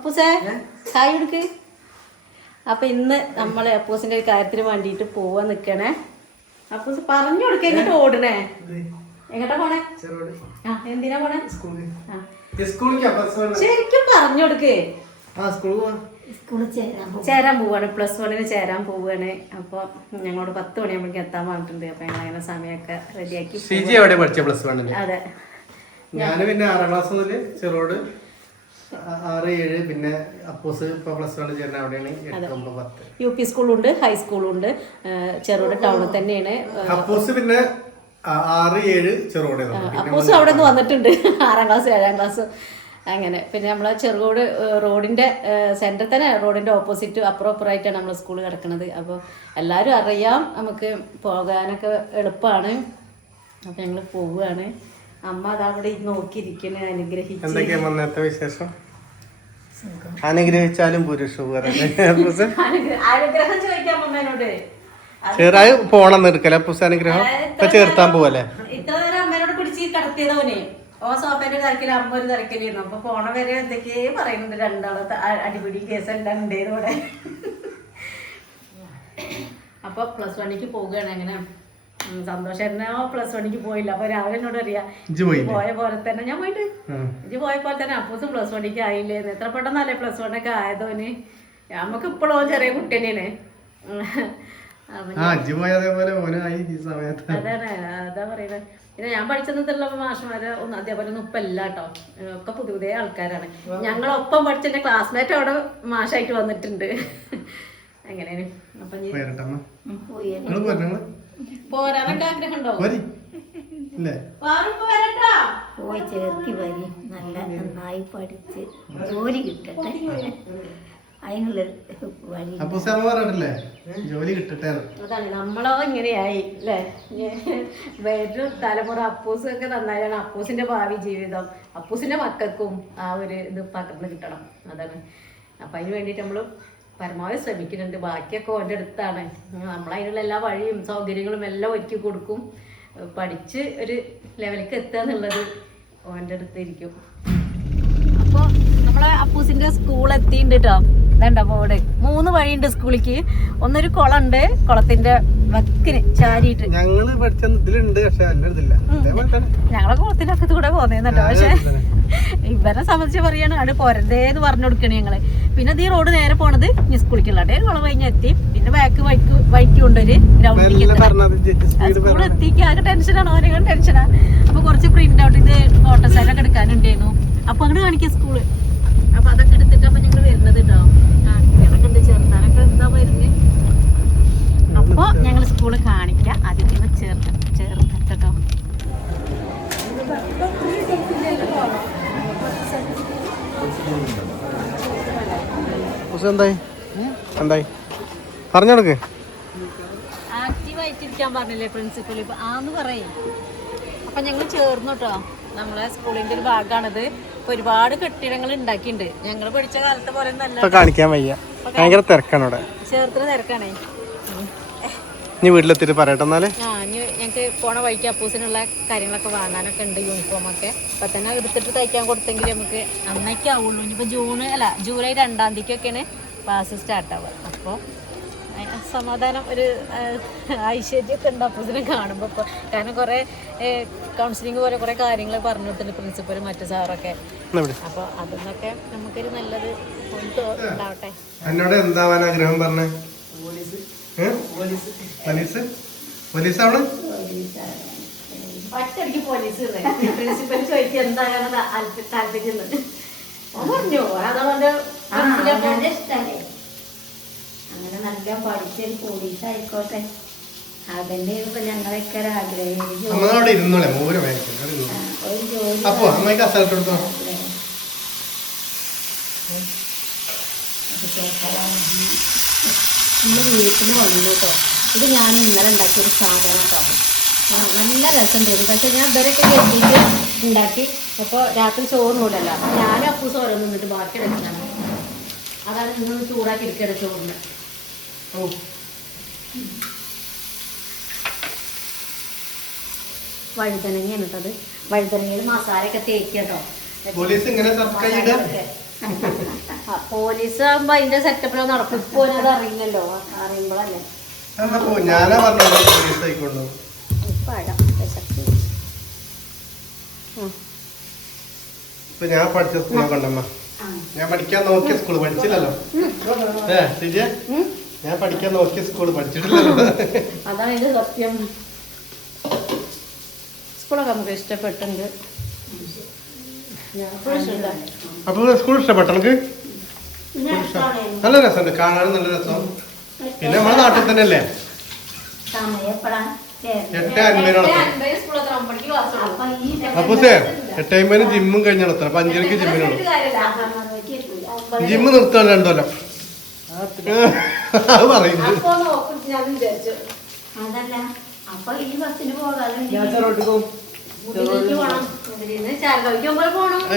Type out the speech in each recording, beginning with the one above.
അപ്പൂസേ ചായ എടുക്ക്. അപ്പൊ ഇന്ന് നമ്മള് അപ്പൂസിന്റെ ഒരു കാര്യത്തിന് വേണ്ടിട്ട് പോവാൻ നിക്കണേ. അപ്പൂസ് പറഞ്ഞു കൊടുക്ക എങ്ങോട്ട് ഓടണേ, എങ്ങോട്ടാ പോണേ, എന്തിനാ പോണേ, ശരിക്കും പറഞ്ഞു കൊടുക്ക്. ചേരാൻ പോവാണ്, +1 ചേരാൻ പോവാണ്. അപ്പൊ ഞങ്ങളോട് 10 മണിയാകുമ്പോഴേക്കും എത്താൻ പറഞ്ഞിട്ടുണ്ട്. അപ്പൊ ഞങ്ങൾ അങ്ങനെ സമയമൊക്കെ റെഡിയാക്കി. അതെ, ഞാൻ പിന്നെ 6ാം ക്ലാസ് മുതൽ ചെറുകോട് 6, 7 പിന്നെ അപ്പോസ് ഇപ്പൊ +1 ചേരുന്ന അവിടെയാണ് 8, 9, 10. UP സ്കൂളുണ്ട്, ഹൈസ്കൂളുണ്ട്. ചെറുകോട് ടൗണിൽ തന്നെയാണ്. അപ്പോസ് പിന്നെ 6, 7 ചെറുകോട്. അപ്പോസ് അവിടെ നിന്ന് വന്നിട്ടുണ്ട് 6ാം ക്ലാസ് 7ാം ക്ലാസ് അങ്ങനെ. പിന്നെ നമ്മളെ ചെറുകോട് റോഡിന്റെ സെന്റർ തന്നെ, റോഡിന്റെ ഓപ്പോസിറ്റ് അപ്പുറമായിട്ടാണ് നമ്മളെ സ്കൂൾ കിടക്കുന്നത്. അപ്പോൾ എല്ലാവരും അറിയാം, നമുക്ക് പോകാനൊക്കെ എളുപ്പമാണ്. അപ്പൊ ഞങ്ങൾ പോവുകയാണ്. അമ്മ അതവിടെ നോക്കിയിരിക്കണേ, അനുഗ്രഹിച്ചു. വിശേഷം അനുഗ്രഹിച്ചാലും അനുഗ്രഹം ചോദിക്കാം അമ്മേനോട്. ചെറായി പോണം എടുക്കല അനുഗ്രഹം ഇപ്പൊ ചേർത്താൻ പോവല്ലേ. ഇത്ര നേരം അമ്മേനോട് പിടിച്ച് കടത്തിയതോനെ ഓ സോഫേന്റെ തിരക്കില് അമ്മ ഒരു തിരക്കിലായിരുന്നു. അപ്പൊ പോണ വരെ എന്തൊക്കെയേ പറയുന്നുണ്ട്, രണ്ടാളത്തെ അടിപിടി കേസെല്ലാം ഉണ്ടേന്ന് ഇവിടെ. അപ്പൊ +1 പോവുകയാണ്. അങ്ങനെ സന്തോഷം എന്നോ +1 പോയില്ല. അപ്പൊ രാവിലെ എന്നോട് അറിയാം പോയ പോലെ തന്നെ ഞാൻ പോയിട്ട് ഇജ്ജ് പോയ പോലെ തന്നെ അപ്പൂസും +1 ആയില്ലേന്ന്. എത്ര പെട്ടെന്നല്ലേ +1 ഒക്കെ ആയതോന്. നമുക്ക് ഇപ്പോഴും ചെറിയ കുട്ടി തന്നെയാണ്. അതാണ്, അതാ പറയുന്നത്. പിന്നെ ഞാൻ പഠിച്ചെന്നുള്ള മാഷ്മാര് ഒന്നും അതേപോലെ ഒന്നും ഇപ്പം ഇല്ല കേട്ടോ. ഒക്കെ പുതിയ പുതിയ ആൾക്കാരാണ്. ഞങ്ങളൊപ്പം പഠിച്ച എന്റെ ക്ലാസ്മേറ്റ് അവിടെ മാഷായിട്ട് വന്നിട്ടുണ്ട്. അങ്ങനെയാണ്. അപ്പൊ പോരാനൊക്കെ ആഗ്രഹം ഉണ്ടോ? പോയി ചേർത്തി വരി, നല്ല നന്നായി പഠിച്ച് ജോലി കിട്ടട്ടെ, അതിനുള്ള വഴി. അതാണ് നമ്മളോ ഇങ്ങനെയായി അല്ലേ. വരും തലമുറ അപ്പൂസൊക്കെ നന്നായാണ്. അപ്പൂസിന്റെ ഭാവി ജീവിതം അപ്പൂസിന്റെ മക്കൾക്കും ആ ഒരു ഇത് പകർന്ന് കിട്ടണം. അതാണ്. അപ്പൊ അതിന് വേണ്ടിയിട്ട് നമ്മള് പരമാവധി ശ്രമിക്കുന്നുണ്ട്. ബാക്കിയൊക്കെ ഓൻ്റെ അടുത്താണ്. നമ്മളതിനുള്ള എല്ലാ വഴിയും സൗകര്യങ്ങളും എല്ലാം ഒരുക്കി കൊടുക്കും. പഠിച്ച് ഒരു ലെവലിലേക്ക് എത്തുക എന്നുള്ളത് ഓൻ്റെ അടുത്തിരിക്കും. അപ്പോൾ നമ്മളെ അപ്പൂസിന്റെ സ്കൂൾ എത്തിയിട്ടുണ്ട് കേട്ടോ. ഇതണ്ട ബോർഡ്. 3 വഴിയുണ്ട് സ്കൂളിലേക്ക്. ഒന്നൊരു കുളമുണ്ട്, കുളത്തിന്റെ വക്കിന് ചാരിയിട്ട്. ഞങ്ങളെ കുളത്തിനൊക്കെ കൂടെ പോന്നേന്നട്ടോ. പക്ഷെ ഇവരെ സംബന്ധിച്ച് പറയാണ് അവിടെ പോരതേന്ന് പറഞ്ഞു കൊടുക്കണേ ഞങ്ങള്. പിന്നെ ഈ റോഡ് നേരെ പോണത് ഈ സ്കൂളിലേക്കുള്ള കുളം കഴിഞ്ഞ് എത്തി. പിന്നെ ബാക്ക് വൈറ്റ് കൊണ്ടൊരു ഗ്രൗണ്ടിലേക്ക് സ്കൂൾ എത്തിക്ക്. ആകെ ടെൻഷനാണ്, ഓരോ ടെൻഷനാ. അപ്പൊ കുറച്ച് പ്രിന്റ് ഔട്ട് ഇത് ഫോട്ടോസൈലൊക്കെ എടുക്കാനുണ്ടായിരുന്നു. അപ്പൊ അങ്ങോട്ട് കാണിക്കാം സ്കൂള്. അപ്പൊ അതൊക്കെ എടുത്തിട്ട് അപ്പൊ ഞങ്ങള് വരുന്നത് കേട്ടോ. കാണിക്കാനൊക്കെ ഉണ്ട്, ചേർത്താനൊക്കെ എന്താ വരുന്നത്. അപ്പൊ ഞങ്ങൾ സ്കൂള് കാണിക്കാം. അതിന് ചേർത്തിട്ടോ. എന്തായി പറഞ്ഞോടുക്ക്. ആക്റ്റീവായിട്ടിരിക്കാൻ പറഞ്ഞില്ലേ പ്രിൻസിപ്പൾ. ഇപ്പൊ ആന്ന് പറയേ. അപ്പൊ ഞങ്ങൾ ചേർന്നു കേട്ടോ. നമ്മളെ സ്കൂളിന്റെ ഒരു ഭാഗമാണിത്. ഇപ്പൊ ഒരുപാട് കെട്ടിടങ്ങൾ ഉണ്ടാക്കിയിട്ടുണ്ട്. ഞങ്ങൾ പഠിച്ച കാലത്തെ പോലെ കാണിക്കാൻ വയ്യ, ഭയങ്കര തിരക്കാണ് ഇവിടെ. ചേർത്തിന് തിരക്കാണേ. നീ വീട്ടിലെത്തിട്ട് പറയട്ടെ എന്നാല്. ഞങ്ങൾക്ക് പോണ വഴിക്ക് അപ്പൂസിനുള്ള കാര്യങ്ങളൊക്കെ വാങ്ങാനൊക്കെ ഉണ്ട്. യൂണിഫോമൊക്കെ ഇപ്പൊ തന്നെ എടുത്തിട്ട് തയ്ക്കാൻ കൊടുത്തെങ്കിൽ നമുക്ക് അന്നേക്കേ ആവുള്ളൂ. ഇനിയിപ്പോ ജൂലൈ 2-ാം തീയതിക്കൊക്കെയാണ് ക്ലാസ് സ്റ്റാർട്ട് ആവുക. അപ്പോൾ സമാധാനം, ഒരു ഐശ്വര്യമൊക്കെ ഉണ്ട് അപ്പൂസിനെ കാണുമ്പോൾ. ഇപ്പോൾ കാരണം കുറേ കൗൺസിലിംഗ് പോലെ കുറേ കാര്യങ്ങൾ പറഞ്ഞു കൊടുത്തിട്ടുണ്ട് പ്രിൻസിപ്പലും മറ്റു സാറൊക്കെ. അപ്പോൾ അതിന്നൊക്കെ നമുക്കൊരു നല്ലത് ഉണ്ടാവട്ടെ. എന്നോട് എന്താവാൻ ആഗ്രഹം പറഞ്ഞേ? ഒറ്റയടിക്ക് പോലീസ് പ്രിൻസിപ്പൽ ചോദിക്കുക എന്താണ് താല്പര്യം പറഞ്ഞു. അങ്ങനെ നല്ല പഠിച്ചൊരു പോലീസ് ആയിക്കോട്ടെ, അതന്നെ ഇപ്പൊ ഞങ്ങളൊക്കെ ഒരു ആഗ്രഹം. നമ്മുടെ വീട്ടിൽ വന്നു കേട്ടോ. ഇത് ഞാൻ ഇന്നലെ ഉണ്ടാക്കിയൊരു സാധനം കേട്ടോ. നല്ല രസമുണ്ടായിരുന്നു. പക്ഷെ ഞാൻ ഇവരൊക്കെ കെട്ടിയിട്ട് ഉണ്ടാക്കി. അപ്പോൾ രാത്രി ചോറിനൂടല്ലോ. ഞാനും അപ്പൂസ് ഓരോന്ന് നിന്നിട്ട് ബാക്കി വെച്ചാണ്. അതാണ് ഇന്നൊന്ന് ചൂടാക്കി എടുക്കട്ടെ ചോറിന്. വഴുതനങ്ങയാണ് കേട്ടത്. വഴുതനങ്ങയിൽ മസാലയൊക്കെ തേക്ക് കേട്ടോ. പോലീസ് ആകുമ്പോ അതിന്റെ സെറ്റപ്പിലോ നടക്കും. ഇപ്പൊ അത് അറിയില്ലല്ലോ, അറിയുമ്പോഴല്ലേ. ഞാനാ പറഞ്ഞത് പോലീസ് ആയിക്കൊണ്ടു. ഇപ്പൊ ഞാൻ പഠിച്ച സ്കൂളൊക്കെ ഉണ്ടമ്മ. ഞാൻ പഠിക്കാൻ നോക്കിയ സ്കൂള് പഠിച്ചില്ലല്ലോ. ഞാൻ പഠിക്കാൻ നോക്കിയ സ്കൂള് പഠിച്ചിട്ടില്ലല്ലോ. അതാണ് ഇത് സത്യം. സ്കൂളൊക്കെ നമുക്ക് ഇഷ്ടപ്പെട്ടുണ്ട്. അപ്പൊ സ്കൂൾ ഇഷ്ടപ്പെട്ടു എനിക്ക്. നല്ല രസമുണ്ട് കാണാനും, നല്ല രസം. പിന്നെ നമ്മുടെ നാട്ടിൽ തന്നെ അല്ലേ. 8:50 അപ്പൊ 8:50 ജിമ്മും കഴിഞ്ഞ നടത്തണം. അപ്പൊ 5:00 ജിമ്മിനുള്ളൂ. ജിമ്മ് നിർത്താൻ 2 കൊല്ലം അത് പറയുന്നത്. അതല്ല അപ്പൊ ഈ ബസ്സിന് പോകാതെ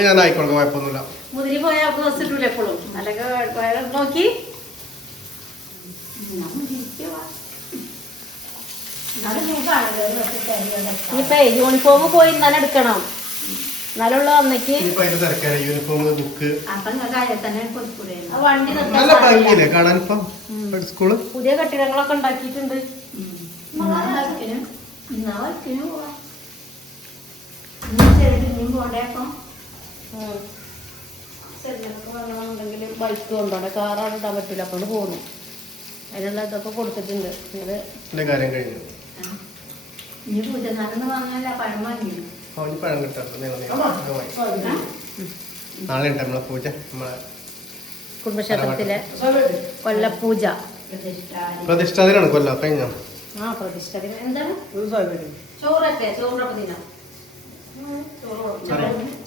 ഞാൻ ആയിക്കോളെ, കുഴപ്പമൊന്നുമില്ല. മുതിരി പോയാൽ ബസ് കിട്ടൂല എപ്പോഴും. അല്ലെങ്കിൽ നോക്കി ഇനിയിപ്പോ യൂണിഫോം പോയി ഇന്നലെ എടുക്കണം. എന്നാലുള്ള അന്നേക്ക് യൂണിഫോം, ബുക്ക്, വണ്ടി നല്ല ഭംഗിയില്ലേ കാണാൻ. ഇപ്പം സ്കൂള് പുതിയ കെട്ടിടങ്ങളൊക്കെ ഉണ്ടാക്കിയിട്ടുണ്ട്. ബൈക്ക് കൊണ്ടോടെ കാറാണ് ഇടാൻ പറ്റില്ല, അപ്പോഴ് പോകുന്നു. അതിനുള്ള ഇതൊക്കെ കൊടുത്തിട്ടുണ്ട്. കാര്യം കഴിഞ്ഞു. ഇനി പൂജനാഥെന്ന് പറഞ്ഞാൽ പഴം വാങ്ങി പഴം കിട്ടാം. നാളെ ഉണ്ട് നമ്മളെ പൂജ. നമ്മളെ കുടുംബക്ഷേത്രത്തിലെ കൊല്ലപ്പൂജ പ്രതിഷ്ഠാദിനാണ്. കൊല്ലം കഴിഞ്ഞ പ്രതിഷ്ഠാദിനം. എന്താണ് ചോറൊക്കെ ചോറിനൊക്കെ ദിനം.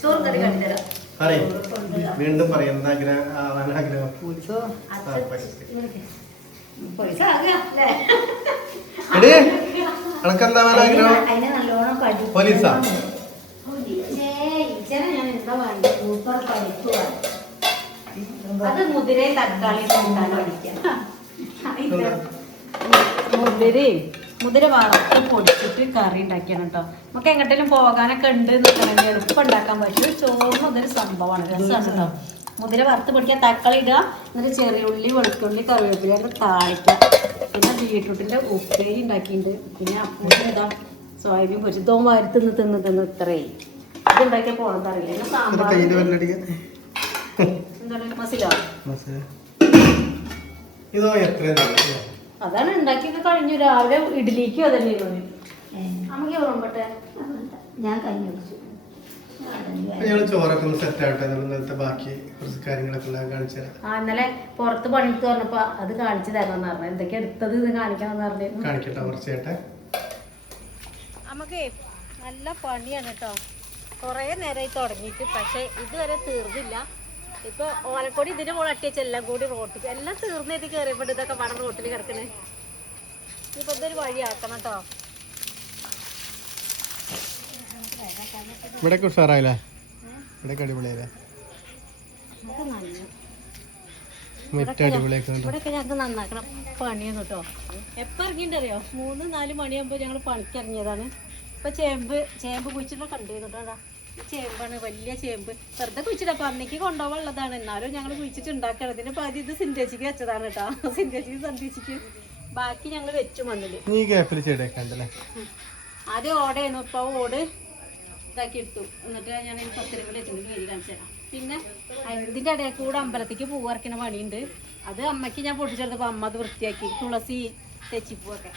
ചോറ് കറി കണ്ടിത്തരാം. വീണ്ടും പറയാം എന്താ ആഗ്രഹം. അനക്കെന്താ ആഗ്രഹം? പോലീസാ? അത് മുതിര തക്കാളി മുതിര വറുത്ത് പൊടിച്ചിട്ട് കറി ഉണ്ടാക്കിയാണ് കേട്ടോ. നമുക്ക് എങ്ങോട്ടെങ്കിലും പോകാനൊക്കെ ഉണ്ട് നിൽക്കണമെങ്കിൽ എളുപ്പം ഉണ്ടാക്കാൻ പറ്റും. ചോറിന് അതൊരു സംഭവമാണ്, രസമാണ് കേട്ടോ. മുതിര വറുത്ത് പൊടിക്കുക, തക്കാളി ഇടുക, എന്നിട്ട് ചെറിയ ഉള്ളി, വെളുത്തുള്ളി, കറിവേപ്പില താളിക്കുക. പിന്നെ ബീട്രൂട്ടിൻ്റെ ഉപ്പേരി ഉണ്ടാക്കിയിട്ടുണ്ട്. പിന്നെ എന്താ സോയാബീൻ പൊരിച്ച് ഇതോ വാരി തിന്ന് ഇത്രേ ഇത് ഉണ്ടാക്കിയ പോകണമെന്ന് അറിയില്ല. പിന്നെ സാമ്പാർ എന്താണ് മസിലോ അതാണ് ഉണ്ടാക്കിയൊക്കെ കഴിഞ്ഞു. രാവിലെ ഇഡ്ഡലിക്കും അതന്നെ നമുക്ക് ഓർമ്മട്ടെ. ഞാൻ കഴിഞ്ഞു വെച്ചു. ചോറൊക്കെ സെറ്റ് ആവട്ടെ. ബാക്കി കുറച്ച് കാര്യങ്ങളൊക്കെ കാണിച്ചു തരാം. ഇന്നലെ പുറത്ത് പണിക്ക് പറഞ്ഞപ്പോ അത് കാണിച്ചു തരാമെന്ന് പറഞ്ഞു. എന്തൊക്കെ എടുത്തത് ഇത് കാണിക്കാന്ന് പറഞ്ഞു. കാണിക്കട്ടെ കുറച്ചേട്ടെ. നമുക്ക് നല്ല പണിയാണ് കേട്ടോ. കുറേ നേരമായി തുടങ്ങിയിട്ട്, പക്ഷെ ഇതുവരെ തീർന്നില്ല. ഇപ്പൊ ഓലക്കൊടി ഇതിന്റെ മുകളിൽ അട്ടിവെച്ച എല്ലാം കൂടി റോട്ടിൽ എല്ലാം തീർന്നേറ്റ് കയറിയപ്പോൾ ഇതൊക്കെ പണം റോട്ടിൽ കിടക്കണേ. ഇപ്പൊ ഇതൊരു വഴിയാക്കണം കേട്ടോ. ഇവിടെ ഉഷാറായില്ലേ? ഇവിടെ അടിപൊളിയായില്ലേ? ഇവിടെയൊക്കെ ഞങ്ങൾക്ക് നന്നാക്കണം പണിയാണ് കേട്ടോ. എപ്പോൾ ഇറങ്ങിയിട്ടറിയോ? 3-4 മണിയാകുമ്പോൾ ഞങ്ങൾ പണിക്ക് ഇറങ്ങിയതാണ്. ഇപ്പൊ ചേമ്പ് കുഴിച്ചിട്ട് കണ്ടിരുന്നു കേട്ടോ. ഈ ചേമ്പാണ്, വലിയ ചേമ്പ്. വെറുതെ കുഴിച്ചിട്ടപ്പോൾ അന്നേക്ക് കൊണ്ടുപോകാനുള്ളതാണ്. എന്നാലും ഞങ്ങൾ കുഴിച്ചിട്ട് ഉണ്ടാക്കണം. ഇതിന്റെ പാതി ഇത് സിന്തേച്ചിക്ക് വെച്ചതാണ് കേട്ടോ. സിന്തേച്ചിക്ക് സന്ധ്യച്ചിക്ക് ബാക്കി ഞങ്ങൾ വെച്ചു മണ്ണില്. ആദ്യം ഓടയായിരുന്നു, ഇപ്പൊ ഓട് ഇതാക്കി എടുത്തു. എന്നിട്ട് ഞാൻ 10 രൂപ വെച്ചിട്ട് കയറി കാണിച്ചു തരാം. പിന്നെ ഇതിന്റെ ഇടയിൽ കൂടെ അമ്പലത്തേക്ക് പൂ പറിക്കണ പണിയുണ്ട്. അത് അമ്മയ്ക്ക് ഞാൻ പൊട്ടിച്ചെടുത്തപ്പോൾ അമ്മ അത് വൃത്തിയാക്കി. തുളസി, തെച്ചിപ്പൂവൊക്കെ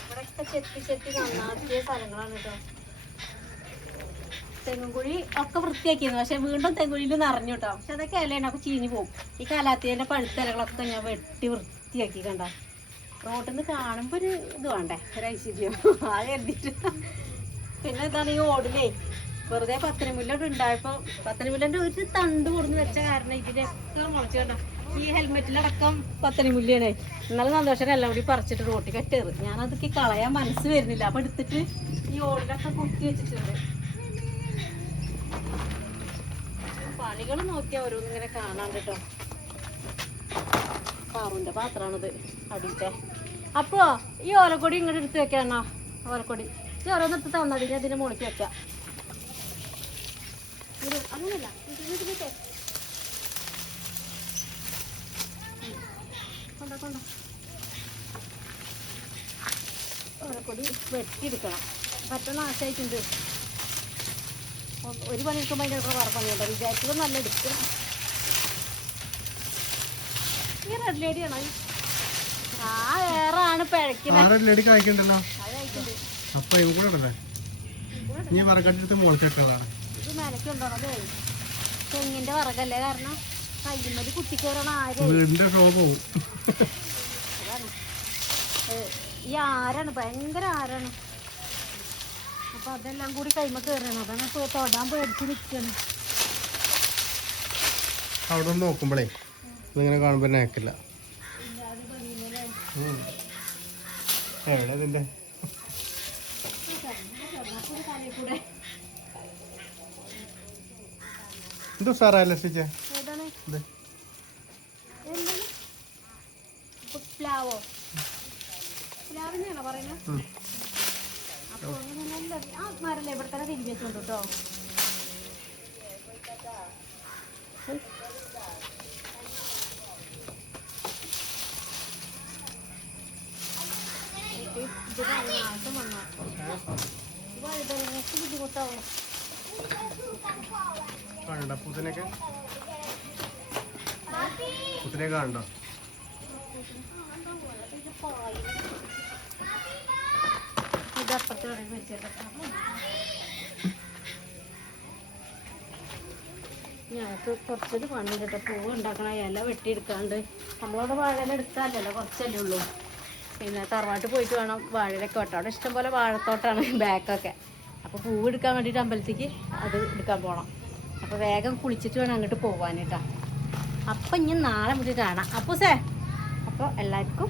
ഇവിടെയൊക്കെ ചെത്തി നന്നാക്കിയ സ്ഥലങ്ങളാണ് കേട്ടോ. തെങ്ങുകുഴി ഒക്കെ വൃത്തിയാക്കിയിരുന്നു. പക്ഷെ വീണ്ടും തെങ്ങുഴിയിൽ നിറഞ്ഞു കേട്ടോ. പക്ഷെ അതൊക്കെ ഇലയൊക്കെ ചീഞ്ഞു പോകും. ഈ കാലാത്തിൻ്റെ പഴുത്ത ഇലകളൊക്കെ ഞാൻ വെട്ടി വൃത്തിയാക്കി കണ്ട. റോട്ടിൽ നിന്ന് കാണുമ്പോൾ ഒരു ഇത് വേണ്ടേ, ഒരു ഐശ്വര്യം ആ കരുതിയിട്ട്. പിന്നെ എന്താണ് ഈ ഓടിലേ വെറുതെ പത്തനമുല്ലോട്ട് ഉണ്ടായപ്പോൾ പത്തനമുല്ലിൻ്റെ ഒരു തണ്ട് കൊടുന്ന് വെച്ച കാരണം ഇതിലൊക്കെ മുളച്ച് കണ്ട. ഈ ഹെൽമെറ്റിലടക്കം പത്തനമുല്ലാണ്. ഇന്നലെ സന്തോഷം എല്ലാം കൂടി പറിച്ചിട്ട് റോട്ടിൽ കെട്ടേറ്. ഞാനതൊക്കെ കളയാൻ മനസ്സ് വരുന്നില്ല. അപ്പം എടുത്തിട്ട് ഈ ഓടിലൊക്കെ കുത്തി വെച്ചിട്ടുണ്ട്. പണികൾ നോക്കിയാൽ ഓരോന്നിങ്ങനെ കാണാൻ കേട്ടോ. പാറുൻ്റെ പാത്രമാണിത് അടിയിട്ടെ. അപ്പോൾ ഈ ഓലക്കൊടി ഇങ്ങോട്ട് എടുത്ത് വെക്കാണോ? ഓലക്കൊടി ഈ ഓരോന്നെടുത്ത് തന്നടി, ഞാൻ ഇതിൻ്റെ മുകളിലേക്ക് വെക്കാം. അങ്ങനല്ല കൊണ്ടോ ഓരക്കൊടി വെട്ടിയെടുക്കണം പറ്റുന്ന ആശായിട്ടുണ്ട് ഒരു പണി എടുക്കുമ്പോൾ അതിൻ്റെ അടുത്ത് വേറെ പണിയുണ്ട് വിചാരിച്ചത് നല്ല എടുക്കണം ഈ റെഡ് ലേഡിയാണോ ആ വേറെ ആണ് പിഴക്കുന്നത് കഴിക്കണ്ടല്ലോ അപ്പൊ ഇവ കൂടെ ഉണ്ടല്ലേ നീ വറക്കടുത്ത് മുളച്ചതാണ് ഇത് നിലയ്ക്കുണ്ടോ അത് തെങ്ങിന്റെ വറകല്ലേ കാരണം കയ്യുമ്മതി കുത്തിക്കയറണ ആര് വീടിന്റെ ഷോ പോവും അതാണ് ഈ ആരാണ് ഭയങ്കര ആരാണ് അപ്പൊ അതെല്ലാം കൂടി കൈമ കയറണം അതാണ് ഇപ്പൊ തൊടാൻ പേടിച്ച് നിൽക്കണം അവിടെ ഒന്ന് നോക്കുമ്പോഴേ ഇങ്ങനെ കാണുമ്പോ നേക്കില്ല എവിടെ ഇതിന്റെ എന്തോ സാറല്ലേ സ്റ്റിച്ച് ഏതാണ് എന്താണ് പ്ലാവോ പ്ലാവിനെയാണോ പറയുന്നത് അപ്പൊ അങ്ങനെ നല്ല ആ മരല്ലേ ഇവിടെ തന്നെ തിരിഞ്ഞു വെച്ചോണ്ട് കേട്ടോ ഇത് നാശം വന്നോ വഴുതനങ്ങക്ക് ബുദ്ധിമുട്ടാവും കാണണ്ട പൂത്തിനൊക്കെ പൂത്തിനെ കാണണ്ടോ ഇതപ്പുറത്ത് കടയിൽ വെച്ചേക്കാം ഞങ്ങൾക്ക് കുറച്ചൊരു പണിയില്ല പൂവ് ഉണ്ടാക്കണ ഇല വെട്ടിയെടുക്കാണ്ട് നമ്മളവിടെ വാഴയില എടുക്കാമല്ലോ കുറച്ചല്ലേ ഉള്ളൂ പിന്നെ തറവാട്ട് പോയിട്ട് വേണം വാഴയിലൊക്കെ വെട്ടാം അവിടെ ഇഷ്ടംപോലെ വാഴത്തോട്ടാണ് ബാക്കൊക്കെ അപ്പോൾ പൂവ് എടുക്കാൻ വേണ്ടിയിട്ട് അമ്പലത്തേക്ക് അത് എടുക്കാൻ പോകണം അപ്പോൾ വേഗം കുളിച്ചിട്ട് വേണം അങ്ങോട്ട് പോകാനായിട്ടാ അപ്പം ഇനി നാളെ നമുക്ക് കാണാം അപ്പോൾ എല്ലാവർക്കും